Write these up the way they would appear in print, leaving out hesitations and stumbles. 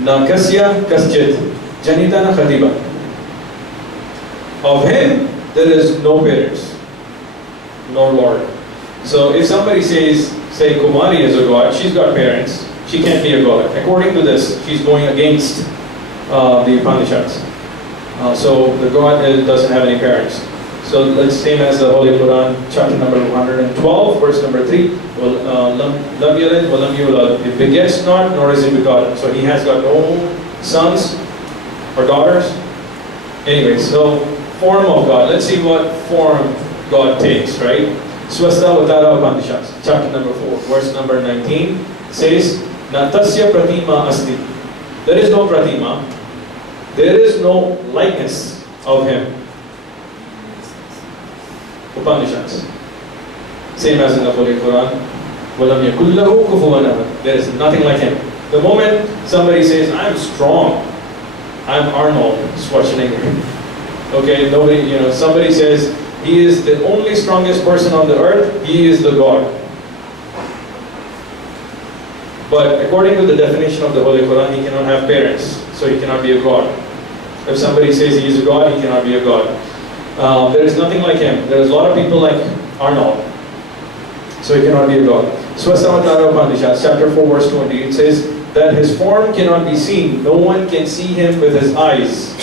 Na kasya kasjit, janita na khatiba. Of him, there is no parents, no Lord. So if somebody says, say Kumari is a god, she's got parents, she can't be a god. According to this, she's going against the Upanishads. So the god doesn't have any parents. So that's same as the Holy Quran, chapter number 112, verse number 3. Lam yalid wa lam yulad. It begets not, nor is it begotten. So he has got no sons or daughters. Anyway, so form of God. Let's see what form God takes, right? Swasta Vatara Upanishads, chapter number 4, verse number 19 says, Na tasya pratima asti. There is no pratima. There is no likeness of him. Upanishads. Same as in the Holy Quran. وَلَمْ يَكُنْ لَهُ كُفُوًا أَحَدٌ. There is nothing like him. The moment somebody says, I'm strong, I'm Arnold Schwarzenegger. Okay, nobody, somebody says, he is the only strongest person on the earth, he is the God. But according to the definition of the Holy Quran, he cannot have parents, so he cannot be a God. If somebody says he is a God, he cannot be a God. There is nothing like him. There is a lot of people like Arnold, so he cannot be a God. Swastavatara Upanishads, chapter 4, verse 20, it says that his form cannot be seen. No one can see him with his eyes.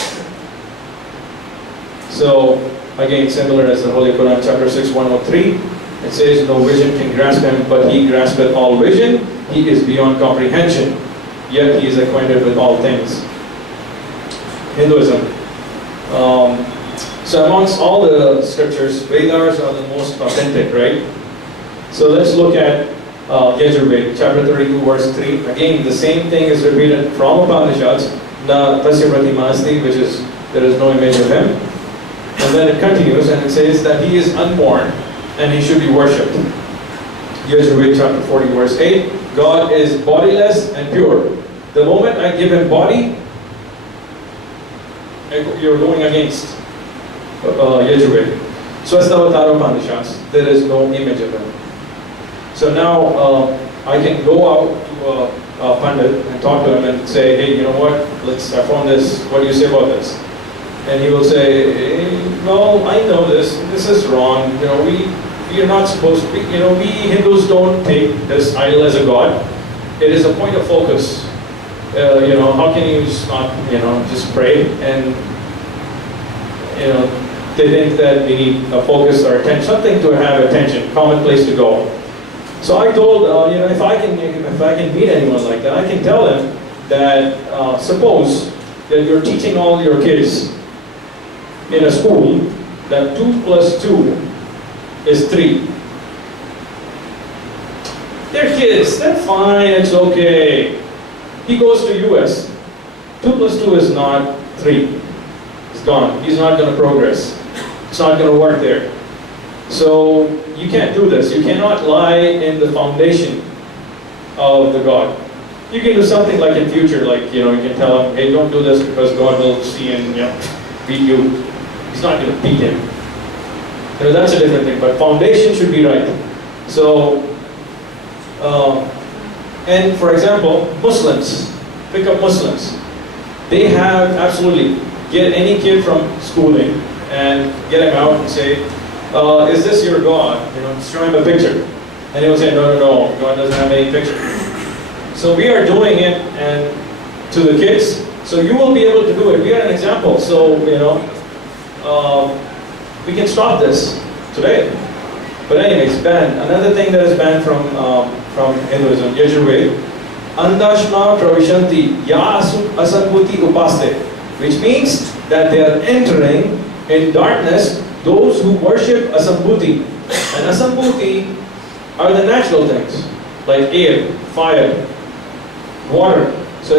So, again, similar as the Holy Quran, chapter 6, 103, it says, no vision can grasp him, but he graspeth all vision. He is beyond comprehension, yet he is acquainted with all things. Hinduism. So amongst all the scriptures, Vedas are the most authentic, right? So let's look at Yajurveda, chapter 32, verse 3. Again, the same thing is repeated from Upanishads, Na Tasya Pratima Asti, which is, there is no image of him. And then it continues and it says that he is unborn and he should be worshipped. Yajurveda chapter 40 verse 8, God is bodiless and pure. The moment I give him body, you're going against Yajurveda. Swastavatara Upanishads, there is no image of him. So now I can go out to a Pandit and talk to him and say, hey, you know what, I found this, what do you say about this? And he will say, hey, well, I know this is wrong, we are not supposed to be, we Hindus don't take this idol as a god. It is a point of focus. How can you just not, just pray and, they think that we need a focus or attention, something to have attention, common place to go. So I told, if I can meet anyone like that, I can tell them that suppose that you're teaching all your kids in a school that 2 plus 2 is 3. They're kids, they're fine, it's okay. He goes to US. 2 plus 2 is not 3. It's gone. He's not going to progress. It's not going to work there. So you can't do this. You cannot lie in the foundation of the God. You can do something like in future, like, you can tell him, hey, don't do this because God will see and, beat you. He's not going to beat him. That's a different thing, but foundation should be right. So, and for example, Muslims, pick up Muslims. They have absolutely, get any kid from schooling and get him out and say, is this your God? Just show him a picture. And he will say, no, God doesn't have any picture. So we are doing it and to the kids, so you will be able to do it. We are an example, so, we can stop this today. But anyways, banned. Another thing that is banned from Hinduism, Yajurveda, Andashma Pravishanti Ya Asambuti Upaste, which means that they are entering in darkness those who worship Asambhuti. And Asambhuti are the natural things, like air, fire, water. So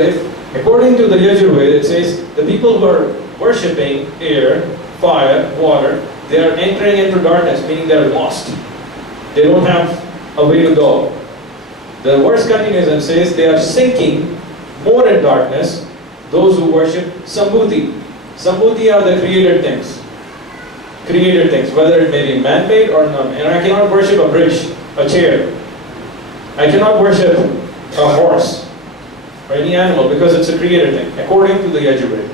according to the Yajurveda, it says the people who are worshipping air, fire, water, they are entering into darkness, meaning they are lost. They don't have a way to go. The verse continues and says they are sinking more in darkness, those who worship Sambhuti. Sambhuti are the created things. Created things, whether it may be man-made or not. And I cannot worship a bridge, a chair. I cannot worship a horse. or any animal, because it's a created thing, according to the Yajurveda.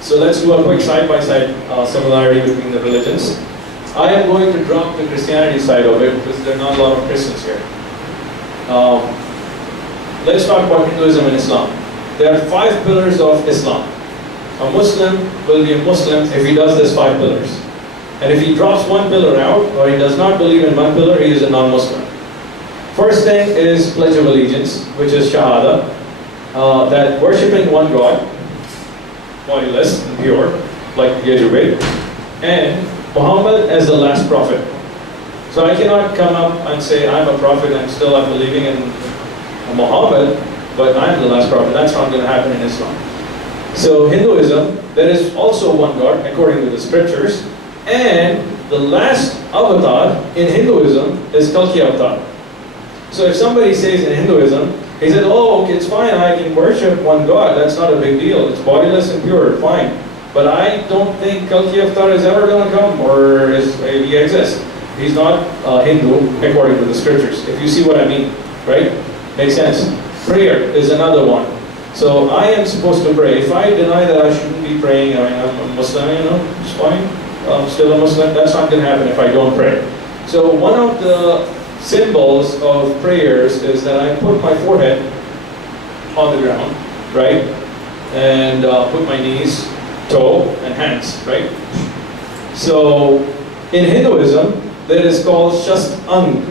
So let's do a quick side-by-side similarity between the religions. I am going to drop the Christianity side of it because there are not a lot of Christians here. Let's talk about Hinduism and Islam. There are 5 pillars of Islam. A Muslim will be a Muslim if he does these 5 pillars. And if he drops one pillar out, or he does not believe in one pillar, he is a non-Muslim. First thing is Pledge of Allegiance, which is Shahada, that worshipping one God, bodiless and pure, like Yajurveda, and Muhammad as the last prophet. So I cannot come up and say I'm a prophet and still I'm believing in Muhammad, but I'm the last prophet. That's not going to happen in Islam. So Hinduism, there is also one God according to the scriptures, and the last avatar in Hinduism is Kalki avatar. So if somebody says in Hinduism, he said, oh, okay, it's fine, I can worship one God, that's not a big deal, it's bodiless and pure, fine. But I don't think Kalki avatar is ever going to come, or he exists. He's not Hindu according to the scriptures, if you see what I mean, right? Makes sense. Prayer is another one. So I am supposed to pray. If I deny that I shouldn't be praying, I mean, I'm a Muslim, it's fine. I'm still a Muslim. That's not going to happen if I don't pray. So one of the symbols of prayers is that I put my forehead on the ground, right? And put my knees, toe, and hands, right? So in Hinduism, that is called Shastanga.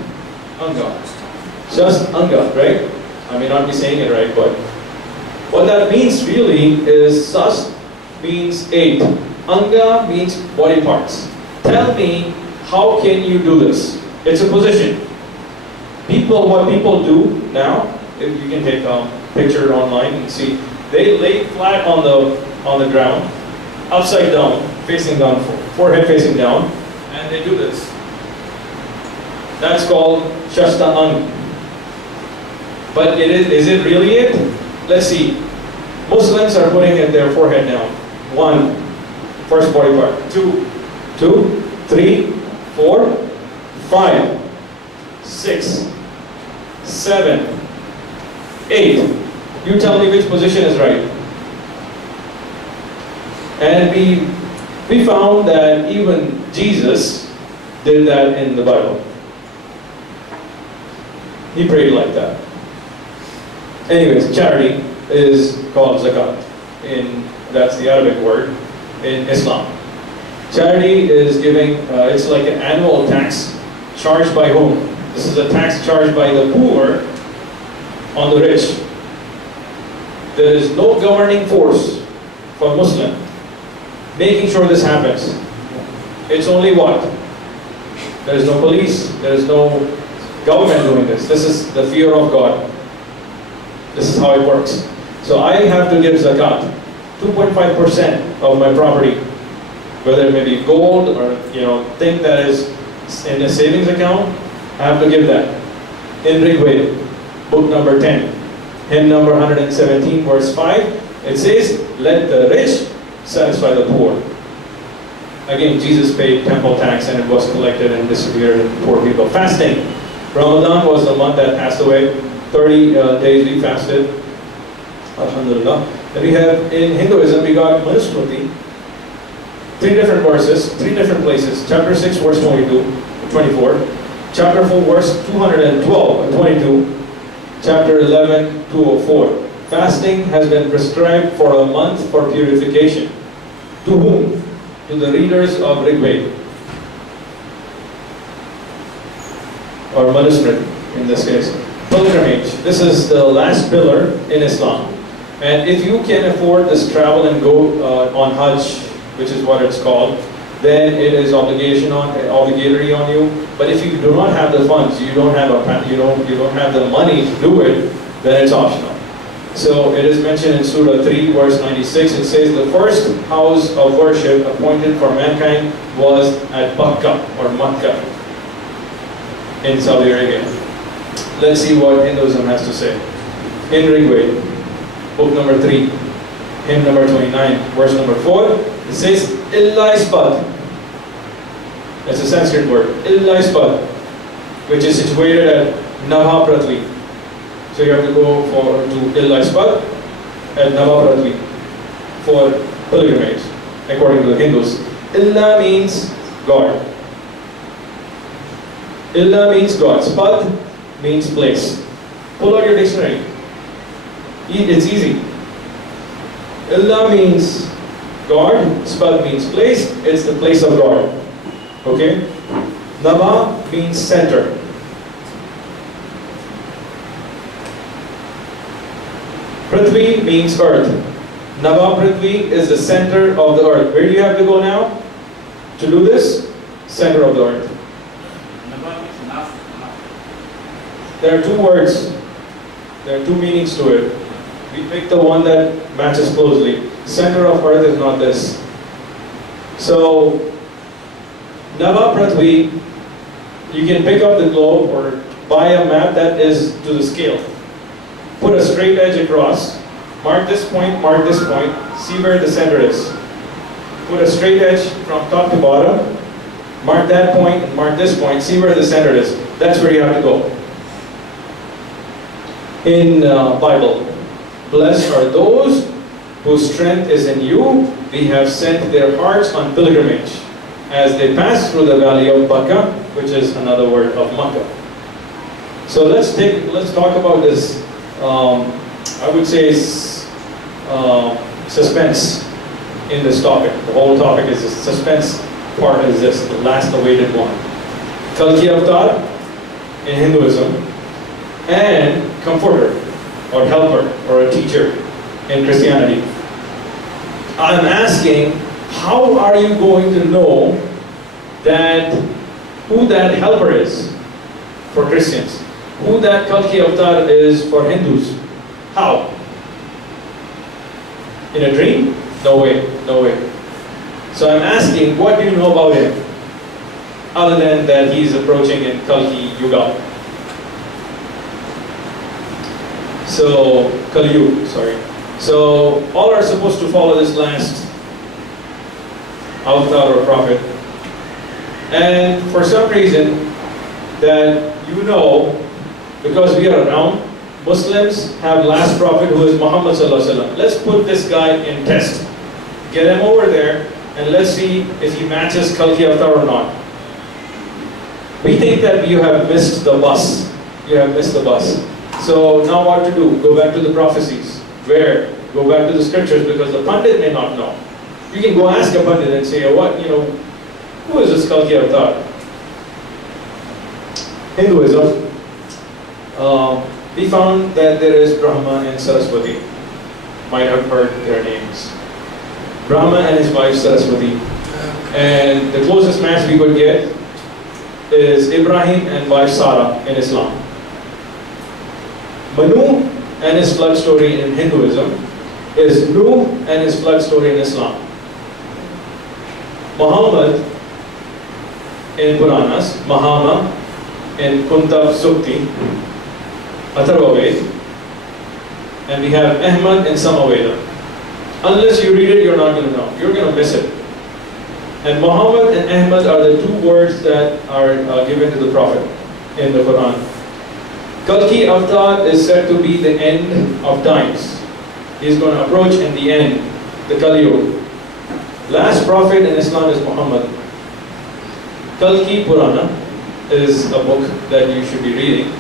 Shastanga, right? I may not be saying it right, but what that means really is Sast means 8. Anga means body parts. Tell me, how can you do this? It's a position. What people do now, if you can take a picture online and see, they lay flat on the ground, upside down, facing down, forehead facing down, and they do this. That's called Shastanga. But is it really it? Let's see. Muslims are putting their forehead down. 1, first body part. 2, 3, 4, 5, 6, 7, 8. You tell me which position is right. And we found that even Jesus did that in the Bible. He prayed like that. Anyways, charity is called zakat. That's the Arabic word in Islam. Charity is giving, it's like an annual tax charged by whom? This is a tax charged by the poor on the rich. There is no governing force for Muslim making sure this happens. It's only what? There is no police, there is no government doing this. This is the fear of God. This is how it works. So I have to give zakat, 2.5% of my property, whether it may be gold or thing that is in a savings account. I have to give that. In Rigveda, book number 10, hymn number 117, verse 5, it says, "Let the rich satisfy the poor." Again, Jesus paid temple tax and it was collected and distributed to poor people. Fasting. Ramadan was the month that passed away. 30 days we fasted. Alhamdulillah. Then we have, in Hinduism, we got Manusmriti. 3 different verses, 3 different places. Chapter 6, verse 24. Chapter 4, verse 212 and 22. Chapter 11, 204. Fasting has been prescribed for a month for purification. To whom? To the readers of Rigveda. Or Manusmriti, in this case. Pilgrimage. This is the last pillar in Islam. And if you can afford this travel and go on Hajj, which is what it's called, then it is obligatory on you. But if you do not have the funds, you don't have the money to do it, then it's optional. So it is mentioned in Surah 3, verse 96. It says the first house of worship appointed for mankind was at Makkah or Makkah in Saudi Arabia. Let's see what Hinduism has to say. In Rigveda, book number 3, hymn number 29, verse number 4, it says, Illa Ispat. That's a Sanskrit word. Illa Ispat, which is situated at Nava Prithvi. So you have to go to Illa Ispat and Nava Prithvi for pilgrimage, according to the Hindus. Illa means God. Illa means God. Spad means place. Pull out your dictionary. It's easy. Illa means God. Spad means place. It's the place of God. Okay? Nava means center. Prithvi means earth. Nava Prithvi is the center of the earth. Where do you have to go now to do this? Center of the earth. There are two words. There are two meanings to it. We pick the one that matches closely. Center of earth is not this. So, Nava Prithvi, you can pick up the globe or buy a map that is to the scale. Put a straight edge across. Mark this point, see where the center is. Put a straight edge from top to bottom. Mark that point and mark this point, see where the center is. That's where you have to go. In Bible, blessed are those whose strength is in you. We have sent their hearts on pilgrimage as they pass through the valley of Baca, which is another word of Makkah. So let's talk about this. I would say suspense in this topic. The whole topic is this. Suspense part is this, the last awaited one. Kalki Avatar in Hinduism, and comforter or helper or a teacher in Christianity. I'm asking, how are you going to know who that helper is for Christians? Who that Kalki Avatar is for Hindus? How? In a dream? No way, no way. So I'm asking, what do you know about him? Other than that he's approaching in Kalki Yuga. So, Kali Yuga, sorry. So, all are supposed to follow this last avatar or prophet. And for some reason that you know, because we are around, Muslims have last prophet who is Muhammad sallallahu alaihi wasallam. Let's put this guy in test. Get him over there and let's see if he matches Kalki Avatar or not. We think that you have missed the bus. You have missed the bus. So now what to do? Go back to the prophecies. Where? Go back to the scriptures because the Pandit may not know. You can go ask a Pandit and say, who is this Kalki Avatar? Hinduism. We found that there is Brahma and Saraswati. Might have heard their names. Brahma and his wife Saraswati. And the closest match we could get is Ibrahim and wife Sarah in Islam. Manu and his flood story in Hinduism is Nuh and his flood story in Islam. Mohammed in Puranas, Mahama in Kunta Sukti, Atharva Ved, and we have Ahmad in Samaveda. Unless you read it, you're not going to know. You're going to miss it. And Muhammad and Ahmad are the two words that are given to the Prophet in the Quran. Kalki Avatar is said to be the end of times. He's going to approach in the end, the Kali Yuga. Last prophet in Islam is Muhammad. Kalki Purana is a book that you should be reading.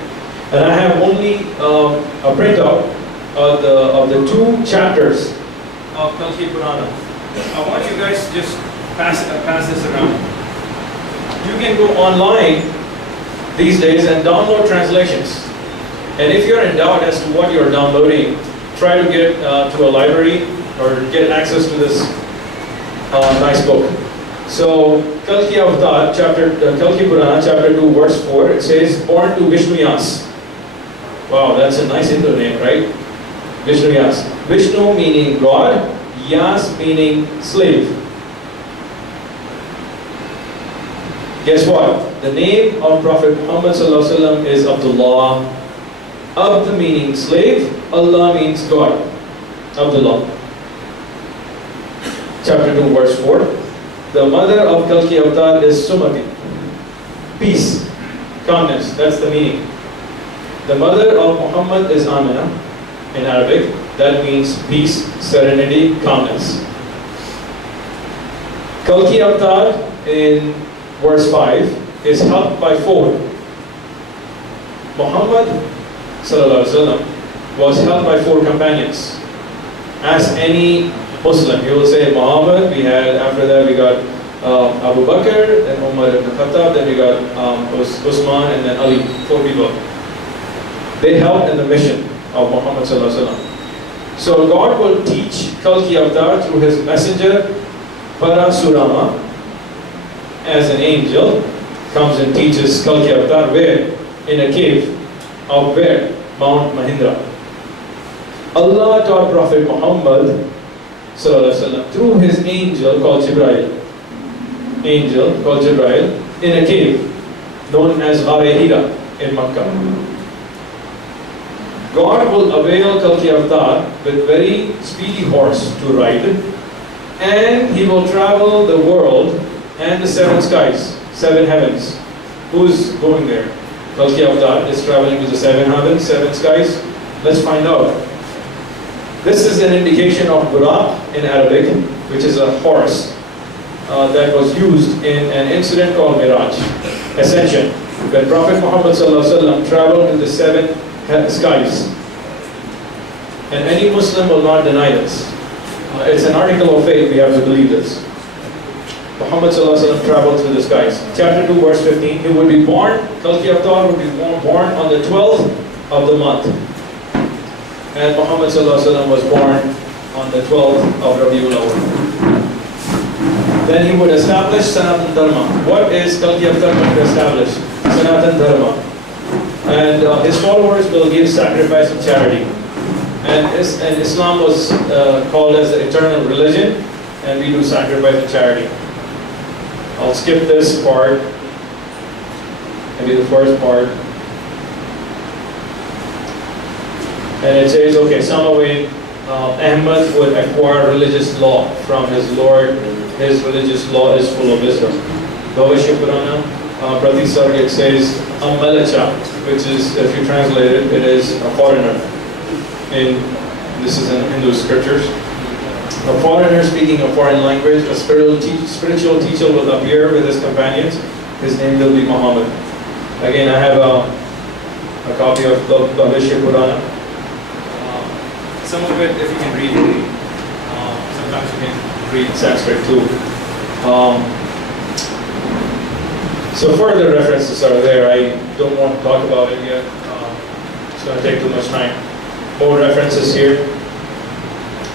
And I have only a printout of the two chapters of Kalki Purana. I want you guys to just pass this around. You can go online these days and download translations. And if you're in doubt as to what you're downloading, try to get to a library or get access to this nice book. So, Kalki Avatar, Kalki Purana, chapter 2, verse 4, it says, born to Vishnu Yas. Wow, that's a nice Hindu name, right? Vishnu Yas. Vishnu meaning God, Yas meaning slave. Guess what? The name of Prophet Muhammad ﷺ is Abdullah. Abd meaning slave, Allah means God. Abdullah. Chapter 2, verse 4. The mother of Kalki Avatar is Sumati. Peace, calmness, that's the meaning. The mother of Muhammad is Amina in Arabic. That means peace, serenity, calmness. Kalki Avatar in verse 5 is helped by 4. Muhammad sallallahu alaihi wasallam was helped by 4 companions. Ask any Muslim, he will say Muhammad, we had, after that we got Abu Bakr, then Umar ibn Khattab, then we got Usman, and then Ali, 4 people. They helped in the mission of Muhammad sallallahu alaihi wasallam. So God will teach Kalki Avatar through his messenger Parasurama as an angel, comes and teaches Kalki Avatar where? In a cave of where? Mount Mahindra. Allah taught Prophet Muhammad sallallahu alaihi wasallam through his angel called Jibreel. In a cave known as Ghar Hira in Makkah. God will avail Kalki Avatar with very speedy horse to ride, and he will travel the world and the 7 skies, 7 heavens. Who's going there? Kalki Avatar is traveling to the 7 heavens, 7 skies. Let's find out. This is an indication of Buraq in Arabic, which is a horse that was used in an incident called Miraj, Ascension, when Prophet Muhammad ﷺ traveled to the 7 skies. And any Muslim will not deny this. It's an article of faith, we have to believe this. Muhammad ﷺ traveled through the skies. Chapter 2, verse 15, he would be born, Kalki Avatar would be born on the 12th of the month. And Muhammad ﷺ was born on the 12th of Rabiul Awwal. Then he would establish Sanatan Dharma. What is Kalki Avatar going to establish? Sanatan Dharma. And his followers will give sacrifice and charity. And Islam was called as the eternal religion, and we do sacrifice and charity. I'll skip this part, maybe the first part. And it says, okay, Samawin Ahmad would acquire religious law from his Lord. His religious law is full of wisdom. Bhavashya Purana, Pratisarga, it says, Ammalacha, which is, if you translate it, it is a foreigner. This is in Hindu scriptures. A foreigner speaking a foreign language, a spiritual teacher will appear with his companions. His name will be Mohammed. Again, I have a copy of the Bhavashya Purana. Some of it, if you can read Hindi, sometimes you can read Sanskrit too. So further references are there. I don't want to talk about it yet. It's going to take too much time. More references here.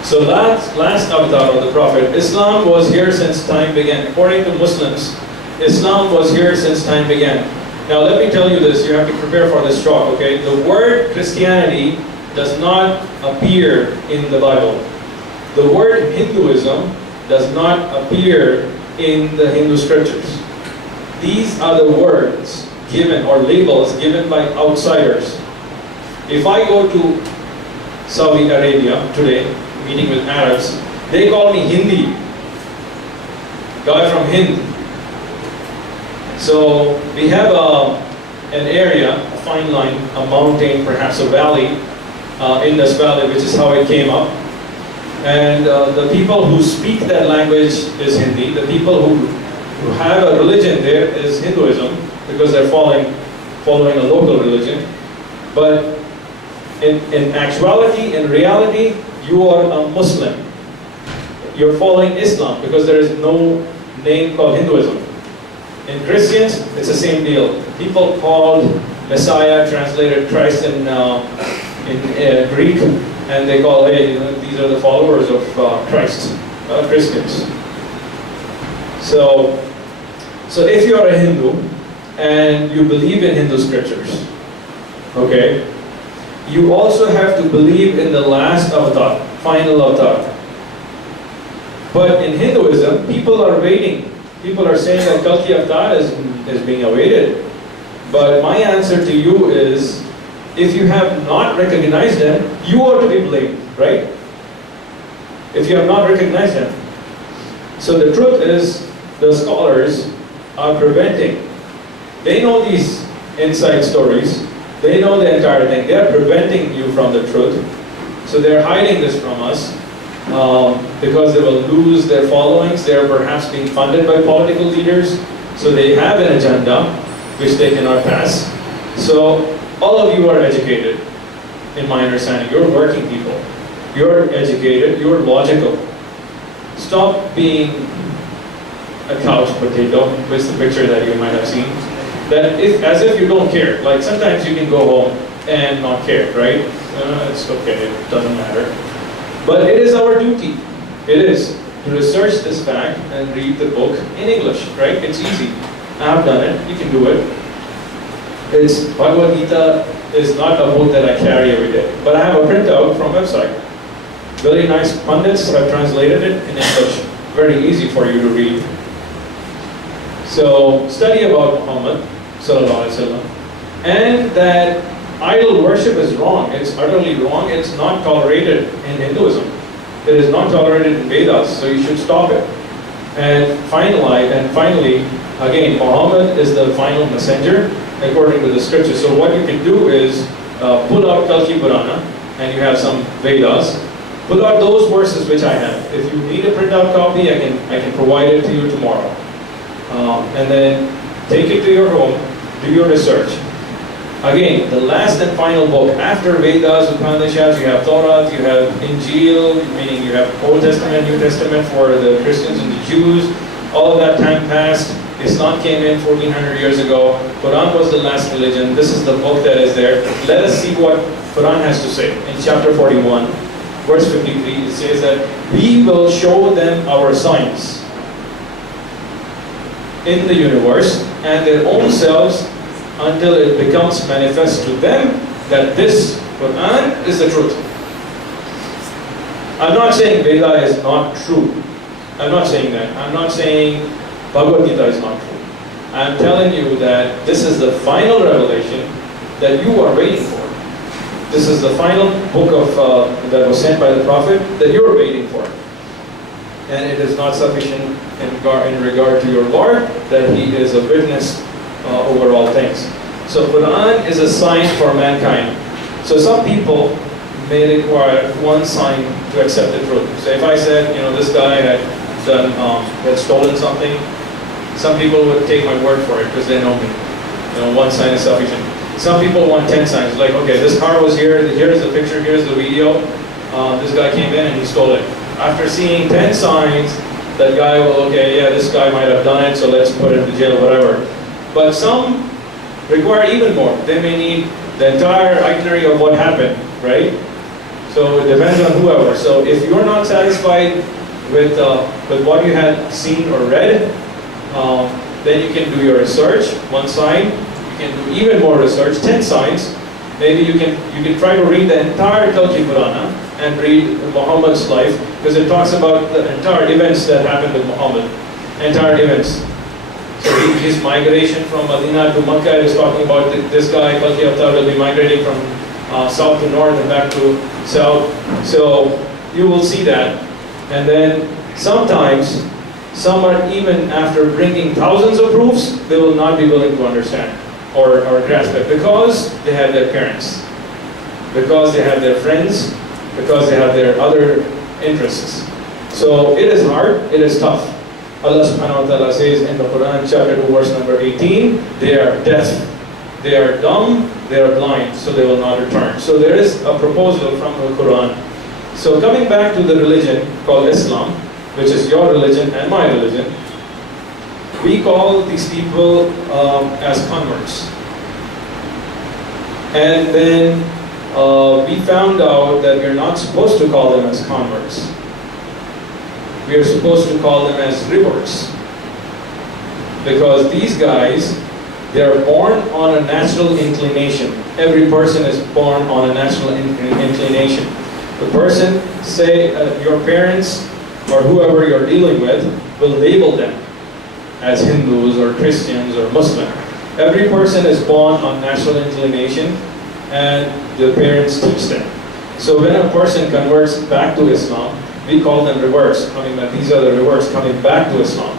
So last avatar of the Prophet, Islam was here since time began. According to Muslims, Islam was here since time began. Now let me tell you this, you have to prepare for this shock, okay? The word Christianity does not appear in the Bible. The word Hinduism does not appear in the Hindu scriptures. These are the words given or labels given by outsiders. If I go to Saudi Arabia today, meeting with Arabs, they call me Hindi, guy from Hind. So we have an area, a fine line, a mountain, perhaps a valley, Indus Valley, which is how it came up. And the people who speak that language is Hindi. The people who have a religion there is Hinduism, because they're following a local religion. But in actuality, in reality, you are a Muslim. You're following Islam, because there is no name called Hinduism. In Christians, it's the same deal. People called Messiah, translated Christ in Greek, and they call, hey, these are the followers of Christ, Christians. So if you are a Hindu and you believe in Hindu scriptures, okay, you also have to believe in the last avatar, final avatar. But in Hinduism, people are waiting. People are saying that Kalki Avatar is being awaited. But my answer to you is, if you have not recognized them, you are to be blamed, right? If you have not recognized them. So the truth is, the scholars are preventing. They know these inside stories, They know the entire thing. They are preventing you from the truth. So they're hiding this from us because they will lose their followings. They're perhaps being funded by political leaders. So they have an agenda which they cannot pass. So all of you are educated, in my understanding. You're working people. You're educated. You're logical. Stop being a couch potato, which is the picture that you might have seen. That as if you don't care. Like sometimes you can go home and not care, right? It's okay, it doesn't matter. But it is our duty. It is to research this fact and read the book in English, right? It's easy. I've done it. You can do it. It's Bhagavad Gita is not a book that I carry every day, but I have a printout from website. Very nice pundits have translated it in English. Very easy for you to read. So study about Muhammad sallallahu alaihi wasallam, and that idol worship is wrong. It's utterly wrong. It's not tolerated in Hinduism. It is not tolerated in Vedas. So you should stop it. And finally, again, Muhammad is the final messenger according to the scripture. So what you can do is pull out Kalki Purana, and you have some Vedas. Pull out those verses which I have. If you need a printout copy, I can provide it to you tomorrow. And then take it to your home, do your research. Again, the last and final book after Vedas, Upanishads, you have Torah, you have Injil, meaning you have Old Testament, New Testament for the Christians and the Jews. All of that time passed. Islam came in 1400 years ago. Quran was the last religion. This is the book that is there. Let us see what Quran has to say. In chapter 41, verse 53, it says that we will show them our signs in the universe and their own selves until it becomes manifest to them that this Quran is the truth. I'm not saying Veda is not true. I'm not saying that. I'm not saying Bhagavad Gita is not true. I'm telling you that this is the final revelation that you are waiting for. This is the final book of that was sent by the Prophet that you're waiting for. And it is not sufficient in regard to your Lord that He is a witness over all things. So Quran is a sign for mankind. So some people may require one sign to accept the truth. So if I said, this guy had stolen something, some people would take my word for it because they know me. One sign is sufficient. Some people want 10 signs. Like, okay, this car was here, here's the picture, here's the video. This guy came in and he stole it. After seeing 10 signs, that guy will, okay, yeah, this guy might have done it, so let's put him in jail, whatever. But some require even more. They may need the entire itinerary of what happened, right? So it depends on whoever. So if you're not satisfied with what you had seen or read, then you can do your research, one sign. You can do even more research, 10 signs. Maybe you can try to read the entire Kalki Purana and read Muhammad's life, because it talks about the entire events that happened with Muhammad. Entire events. So his migration from Medina to Makkah is talking about this guy, Kalki Avatar, will be migrating from south to north and back to south. So you will see that. And then sometimes, some are even after bringing thousands of proofs, they will not be willing to understand or grasp it because they have their parents, because they have their friends, because they have their other interests. So it is hard, it is tough. Allah subhanahu wa ta'ala says in the Quran, chapter 2, verse number 18, they are deaf, they are dumb, they are blind, so they will not return. So there is a proposal from the Quran. So coming back to the religion called Islam, which is your religion and my religion, we call these people as converts. And then we found out that we're not supposed to call them as converts. We are supposed to call them as reverts. Because these guys, they are born on a natural inclination. Every person is born on a natural inclination. The person, say your parents or whoever you're dealing with, will label them as Hindus or Christians or Muslim. Every person is born on natural inclination and the parents teach them. So when a person converts back to Islam, we call them reverts, coming back. These are the reverts coming back to Islam.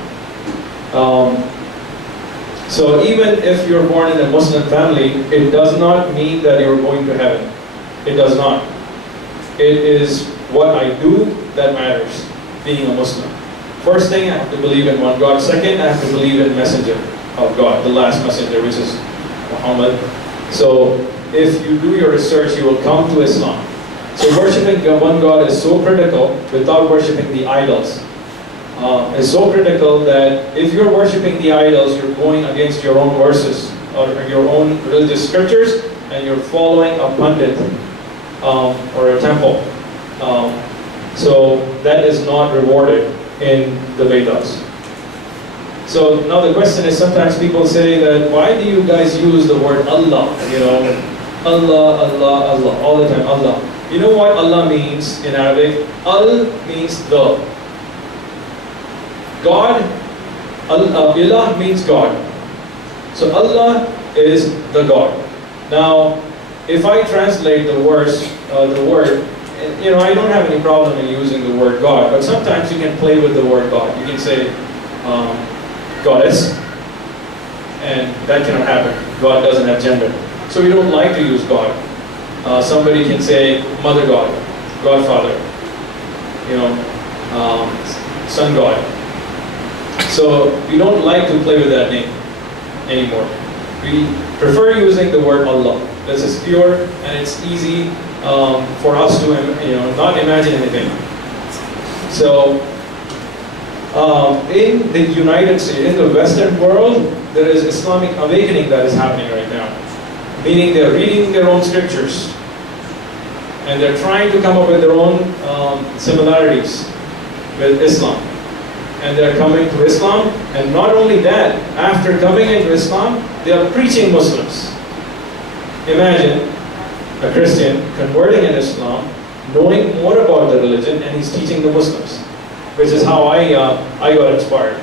So even if you're born in a Muslim family, it does not mean that you're going to heaven. It does not. It is what I do that matters, being a Muslim. First thing, I have to believe in one God. Second, I have to believe in messenger of God, the last messenger, which is Mohammed. So if you do your research, you will come to Islam. So worshipping one God is so critical without worshipping the idols. It's so critical that if you're worshipping the idols, you're going against your own verses or your own religious scriptures, and you're following a pundit or a temple. So that is not rewarded in the Vedas. So now the question is, sometimes people say that, why do you guys use the word Allah? You know, Allah, Allah, Allah, all the time, Allah. You know what Allah means in Arabic? Al means the. God, Ilah means God. So Allah is the God. Now, if I translate the word, you know, I don't have any problem in using the word God, but sometimes you can play with the word God. You can say goddess, and that cannot happen. God doesn't have gender. So we don't like to use God. Somebody can say Mother God, Godfather, you know, Son God. So we don't like to play with that name anymore. We prefer using the word Allah. This is pure and it's easy for us to, you know, not imagine anything. So in the United States, in the Western world, there is Islamic awakening that is happening right now. Meaning they're reading their own scriptures and they're trying to come up with their own similarities with Islam. And they're coming to Islam, and not only that, after coming into Islam, they are preaching Muslims. Imagine a Christian converting in Islam, knowing more about the religion, and he's teaching the Muslims, which is how I got inspired.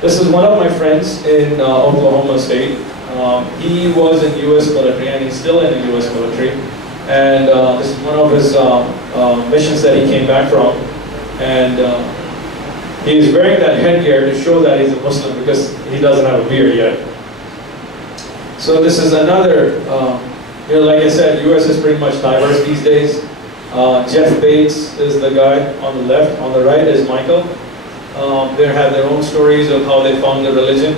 This is one of my friends in Oklahoma State. He was in U.S. military, and he's still in the U.S. military. And this is one of his missions that he came back from. And he's wearing that headgear to show that he's a Muslim because he doesn't have a beard yet. So this is another, you know, like I said, U.S. is pretty much diverse these days. Jeff Bates is the guy on the left. On the right is Michael. They have their own stories of how they found the religion.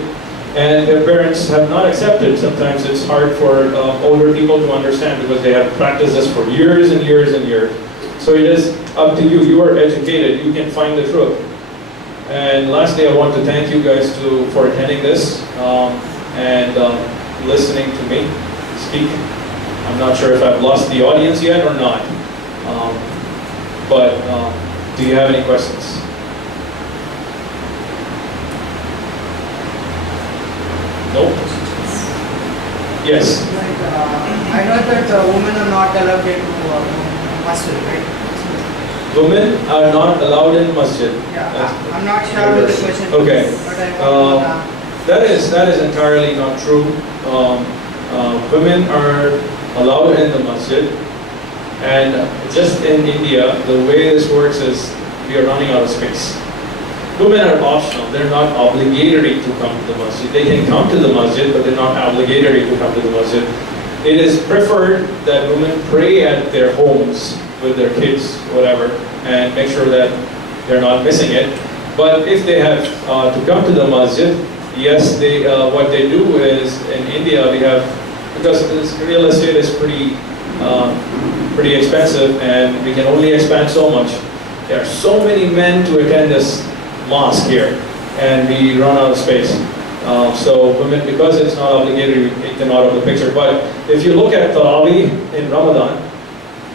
And their parents have not accepted. Sometimes it's hard for older people to understand because they have practiced this for years and years and years. So it is up to you. You are educated. You can find the truth. And lastly, I want to thank you guys for attending this and listening to me speak. I'm not sure if I've lost the audience yet or not. But do you have any questions? Nope. Yes. I know that women are not allowed into masjid, right? Women are not allowed in masjid. Yeah, I'm not sure with the question. Okay. But that is entirely not true. Women are allowed in the masjid, and just in India, the way this works is we are running out of space. Women are optional. They're not obligatory to come to the masjid. They can come to the masjid, but they're not obligatory to come to the masjid. It is preferred that women pray at their homes with their kids, whatever, and make sure that they're not missing it. But if they have to come to the masjid, yes, what they do is, in India we have, because this real estate is pretty expensive and we can only expand so much. There are so many men to attend this mosque here, and we run out of space. So women, because it's not obligatory, we take them out of the picture. But if you look at Tarawih in Ramadan,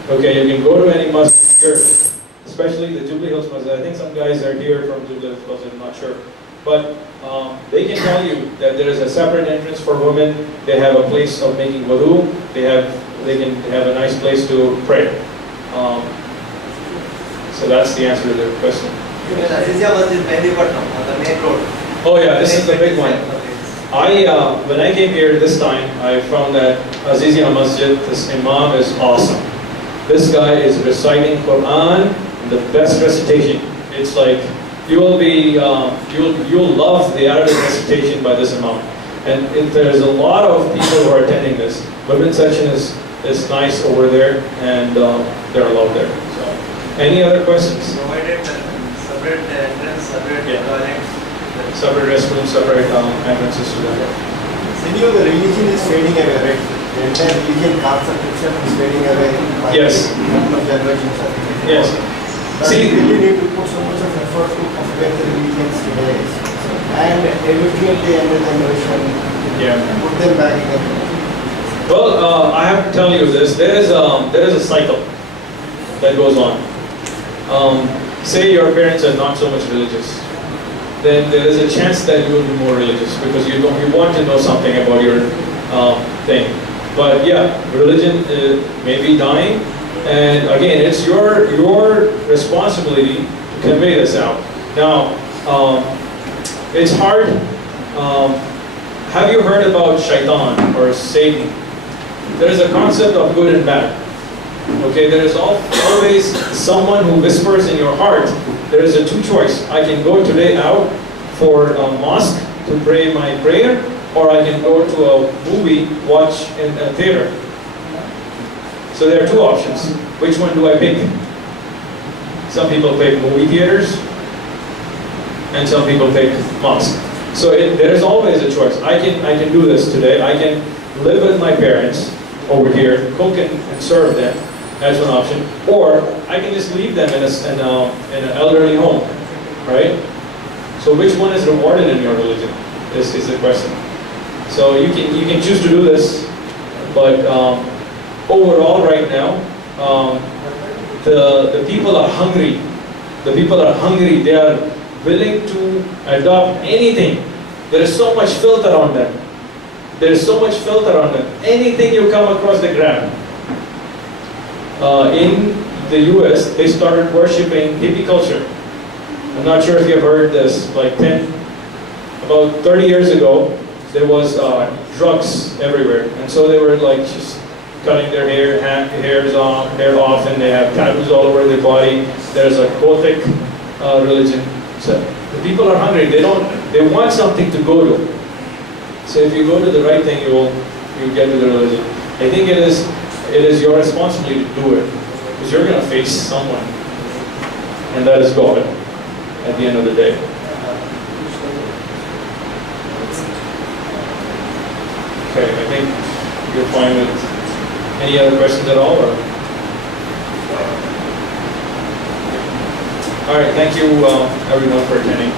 okay, you can go to any mosque here, especially the Jubilee Hills Masjid. I think some guys are here from Jubilee Hills Masjid, I'm not sure. But they can tell you that there is a separate entrance for women. They have a place of making wudu. They can have a nice place to pray. So that's the answer to the question. Oh yeah, this is the big one. When I came here this time, I found that Azizia Masjid, this Imam is awesome. This guy is reciting Quran in the best recitation. It's like you'll love the Arabic recitation by this Imam. And there's a lot of people who are attending this. Women's section is nice over there, and they're allowed there. So, any other questions? Provided separate entrance, separate toilets. Separate restrooms, separate entrances to that. The religion is fading away, right? The entire religion concept itself is fading away. Yes. Couple of generations. Yes. But See, we really need to put so much of effort to cultivate the religions today. And educate the younger generation. Yeah. Put them back again. Well, I have to tell you this. There is a cycle that goes on. Say your parents are not so much religious, then there is a chance that you will be more religious because you want to know something about your thing. But yeah, religion may be dying, and again, it's your responsibility to convey this out. Now, it's hard. Have you heard about shaitan or Satan? There is a concept of good and bad. Okay, there is always someone who whispers in your heart. There is a two choice. I can go today out for a mosque to pray my prayer, or I can go to a movie, watch in a theater. So there are two options. Which one do I pick? Some people pick movie theaters, and some people pick mosque. So there is always a choice. I can do this today. I can live with my parents over here, cook and serve them. That's one option. Or I can just leave them in an elderly home, right? So which one is rewarded in your religion? Is the question. So you can choose to do this, but overall, right now, the people are hungry. The people are hungry. They are willing to adopt anything. There is so much filth around them. There is so much filth around them. Anything you come across, they grab. In the US, they started worshipping hippie culture. I'm not sure if you've heard this. About 30 years ago, there was drugs everywhere, and so they were like just cutting their hair off, and they have tattoos all over their body. There's a Gothic religion. So the people are hungry. They want something to go to. So if you go to the right thing, you get to the religion. I think it is your responsibility to do it, because you're going to face someone, and that is God at the end of the day. Okay, I think you're fine with any other questions at all? Or? All right, thank you everyone for attending.